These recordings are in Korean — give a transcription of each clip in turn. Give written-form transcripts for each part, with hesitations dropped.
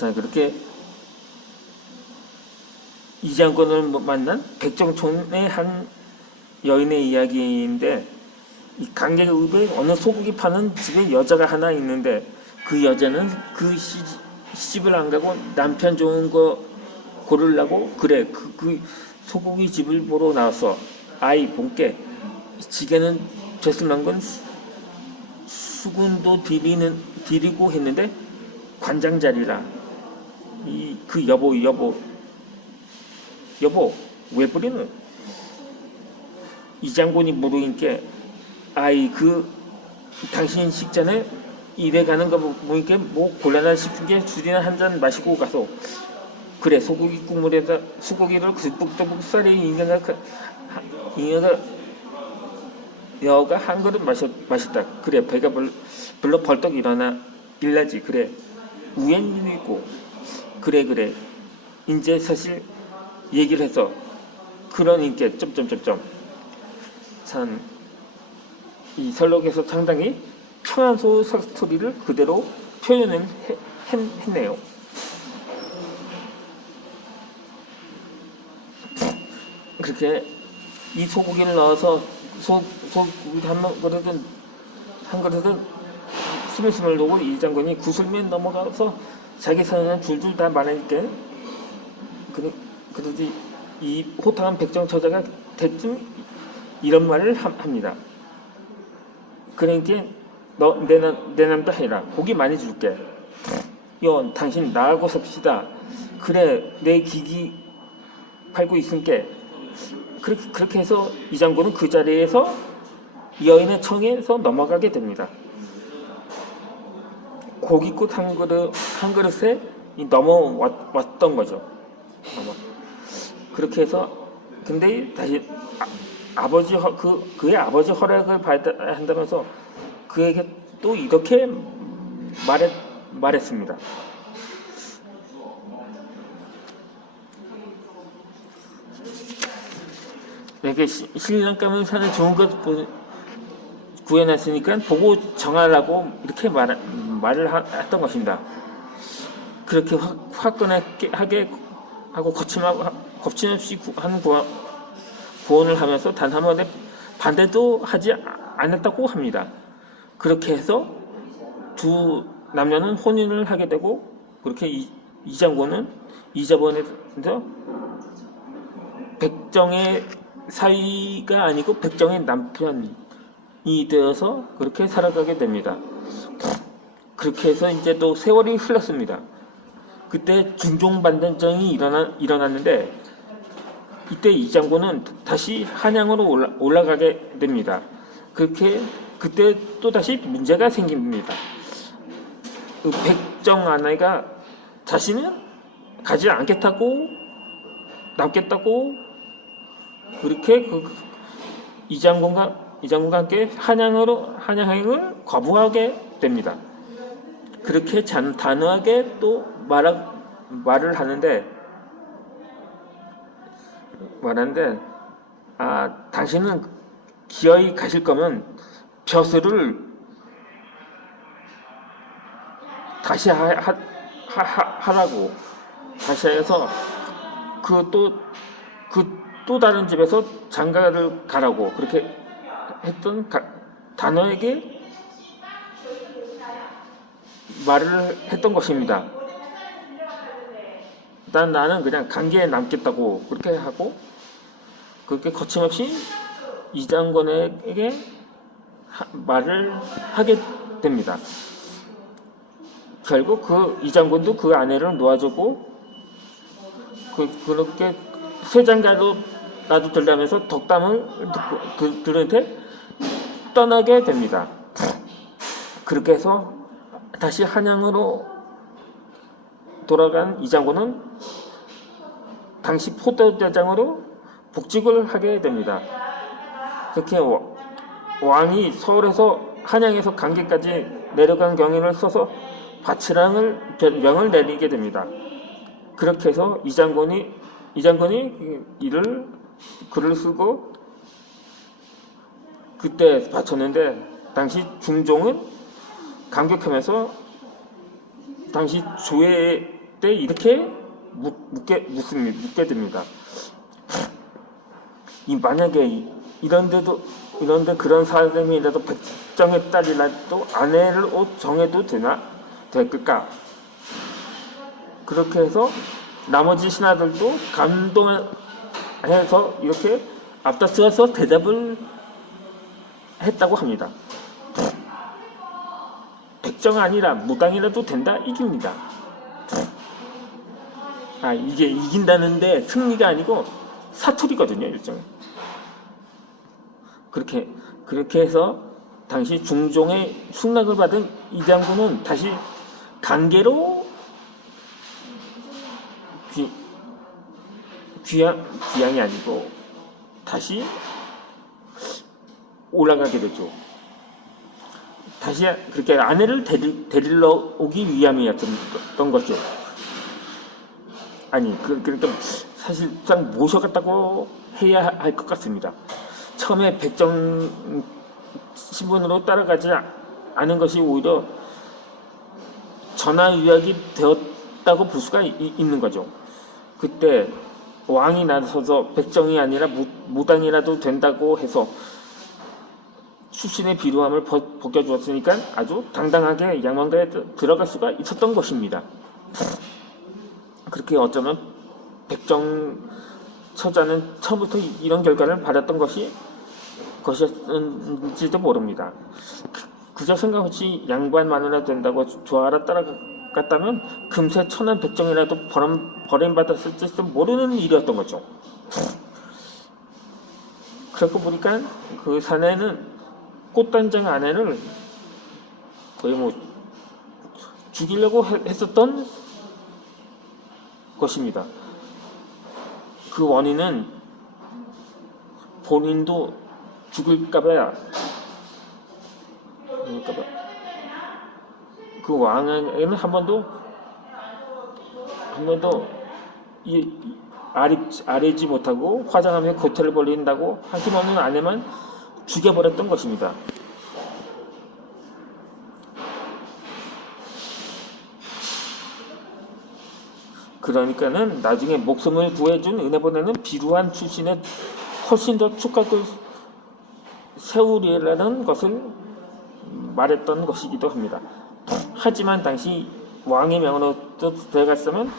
자, 그렇게 이장군을 만난 백정촌의 한 여인의 이야기인데, 이 강계읍에 어느 소고기 파는 집에 여자가 하나 있는데, 그 여자는 그 시집을 안 가고 남편 좋은 거 고르려고 그래 그 소고기 집을 보러 나왔어. 아이 본게 지게는 됐을만 건 수군도 디리고 했는데 관장자리라. 그 여보 왜 부리는? 이 장군이 물으니까 아이 당신 식전에 일에 가는 거 보니까 뭐 곤란하 싶은 게 술이나 한 잔 마시고 가서 그래 소고기 국물에다 소고기를 듬뿍듬뿍 썰이 여가 한 그릇 마셨다. 그래 배가 별로 벌떡 일나지. 그래 우연히 있고 그래 이제 사실 얘기를 해서 그러니까 점점점점 참 이 설록에서 상당히 평안소 스토리를 그대로 표현을 했네요. 그렇게 이 소고기를 넣어서 소고기 한 그릇은 스물스물 놓고 이 장군이 구슬면 넘어가서 자기 사연은 줄줄 다 말하니까 그러지 이 호탕한 백정처자가 대충 이런 말을 합니다. 그러니까 너 내 남도 해라. 고기 많이 줄게. 당신 나하고 삽시다. 그래 내 기기 팔고 있으니까. 그렇게 해서 이 장군은 그 자리에서 여인의 청에서 넘어가게 됩니다. 고깃국 한 그릇에 넘어왔던 거죠. 그렇게 해서 근데 다시 그의 아버지 허락을 받아야 한다면서 그에게 또 이렇게 말했습니다. 이렇게 신랑감을 사는 좋은 것 구해놨으니까 보고 정하라고 이렇게 말을 했던 것입니다. 그렇게 화끈하게 하고 거침없이 하는 구원을 하면서 단 한 번에 반대도 하지 않았다고 합니다. 그렇게 해서 두 남녀는 혼인을 하게 되고 그렇게 이 장군은 이자본에서 백정의 사위가 아니고 백정의 남편이 되어서 그렇게 살아가게 됩니다. 그렇게 해서 이제 또 세월이 흘렀습니다. 그때 중종반전이 일어났는데 이때 이 장군은 다시 한양으로 올라가게 됩니다. 그때 또 다시 문제가 생깁니다. 그 백정 아내가 자신은 가지 않겠다고 남겠다고 그렇게 이 장군과 함께 한양행을 거부하게 됩니다. 그렇게 단호하게 또 말을 하는데 당신은 기어이 가실 거면 벼슬을 다시 하라고 다시 해서 또 다른 집에서 장가를 가라고 그렇게 했던 단어에게 말을 했던 것입니다. 나는 그냥 강계에 남겠다고 그렇게 하고 그렇게 거침없이 이 장군에게 말을 하게 됩니다. 결국 이 장군도 그 아내를 놓아주고 그렇게 쇠장가로 놔두려면서 덕담을 들은테 떠나게 됩니다. 그렇게 해서 다시 한양으로 돌아간 이 장군은 당시 포도대장으로 복직을 하게 됩니다. 그렇게 왕이 서울에서 한양에서 강계까지 내려간 경위를 써서 바치랑을 명을 내리게 됩니다. 그렇게 해서 이 장군이 글을 쓰고 그때 바쳤는데 당시 중종은 감격하면서 당시 조의 때 이렇게 묻게 됩니다. 이런데 그런 사람이라도 백정의 딸이라도 아내를 정해도 될까? 그렇게 해서 나머지 신하들도 감동해서 이렇게 앞다투어서 대답을 했다고 합니다. 백정 아니라 무당이라도 된다 이깁니다. 이게 이긴다는데 승리가 아니고 사투리거든요, 일종의. 그렇게 해서 당시 중종의 승낙을 받은 이 장군은 다시 강계로 귀향이 아니고 다시 올라가게 되죠. 다시 그렇게 아내를 데리러 오기 위함이었던 거죠. 그러니까 사실상 모셔갔다고 해야 할 것 같습니다. 처음에 백정 신분으로 따라가지 않은 것이 오히려 전화유약이 되었다고 볼 수가 있는 거죠. 그때 왕이 나서서 백정이 아니라 무당이라도 된다고 해서 출신의 비루함을 벗겨주었으니까 아주 당당하게 양왕가에 들어갈 수가 있었던 것입니다. 그렇게 어쩌면 백정 처자는 처음부터 이런 결과를 바랐던 것이었는지도 모릅니다. 그저 생각 없이 양반 마누라 된다고 조아라 따라갔다면 금세 천한 백정이라도 버림받았을지도 모르는 일이었던 거죠. 그렇고 보니까 그 사내는 꽃단장 아내를 거의 죽이려고 했었던 것입니다. 그 원인은 본인도 죽을까봐 그 왕에는 한 번도 아뢰지 못하고 화장하며 고태를 벌린다고 하기만은 아내만 죽여버렸던 것입니다. 그러니까는 나중에 목숨을 구해준 은혜보다는 비루한 출신의 훨씬 더 촉각을 세우리라는 것을 말했던 것이기도 합니다. 하지만 당시 왕의 명으로 들어갔으면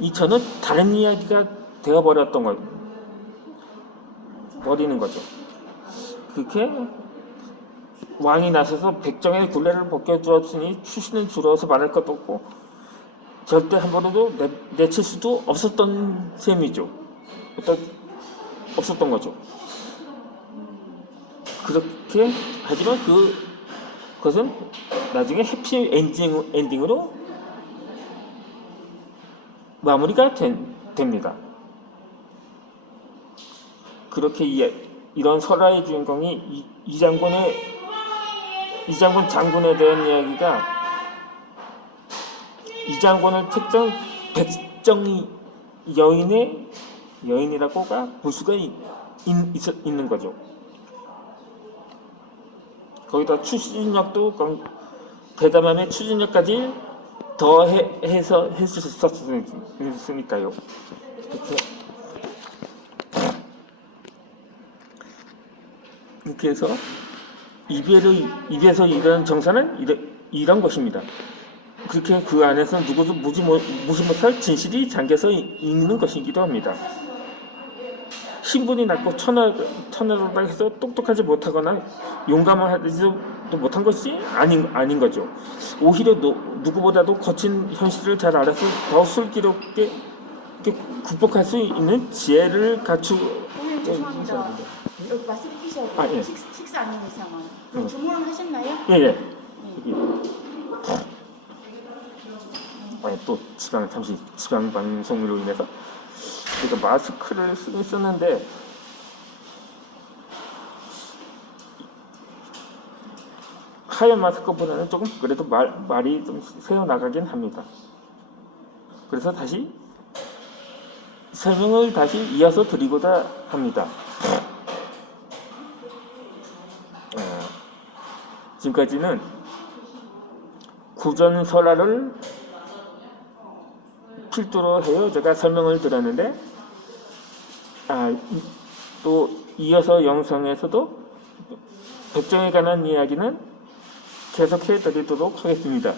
이천은 다른 이야기가 되어버리는 거죠. 그렇게 왕이 나서서 백정의 굴레를 벗겨주었으니 출신은 줄어서 말할 것도 없고 절대 한 번도 내칠 수도 없었던 셈이죠. 없었던 거죠. 그렇게 하지만 그것은 나중에 해피 엔딩으로 마무리가 됩니다. 그렇게 이런 설화의 주인공이 이 장군 장군에 대한 이야기가 이 장군을 백정 여인이라고가 볼 수가 있는 거죠. 거기다 추진력도 대담함의 추진력까지 더해서 했었으니까요. 이렇게 해서 입에서 일어난 정사는 이런 것입니다. 그렇게 그 안에서 누구도 무시 못할 진실이 잠겨서 있는 것이기도 합니다. 신분이 낮고 천하로다 해서 똑똑하지 못하거나 용감하지도 못한 것이 아닌 거죠. 오히려 누구보다도 거친 현실을 잘 알아서 더 슬기롭게 극복할 수 있는 지혜를 갖추고. 죄송합니다. 여기 말씀해주셔도 예. 식사 아닌 이상은 주문을 하셨나요? 예. 또 지방 방송으로 인해서 그래서 마스크를 쓰긴 쓰는데 하얀 마스크보다는 조금 그래도 말이 좀 새어 나가긴 합니다. 그래서 다시 설명을 다시 이어서 드리고자 합니다. 지금까지는 구전설화를 필두로 해요. 제가 설명을 드렸는데 또 이어서 영상에서도 백정에 관한 이야기는 계속해 드리도록 하겠습니다.